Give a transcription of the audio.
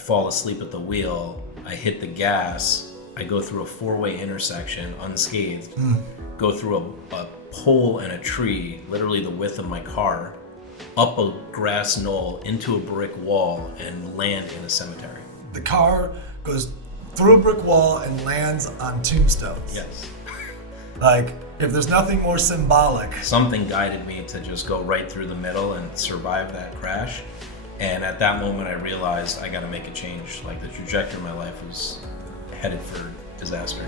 fall asleep at the wheel, I hit the gas, I go through a 4-way intersection unscathed, go through a pole and a tree, literally the width of my car, up a grass knoll into a brick wall, and land in a cemetery. The car goes through a brick wall and lands on tombstones. Yes. Like, if there's nothing more symbolic. Something guided me to just go right through the middle and survive that crash. And at that moment, I realized I got to make a change. Like, the trajectory of my life was headed for disaster.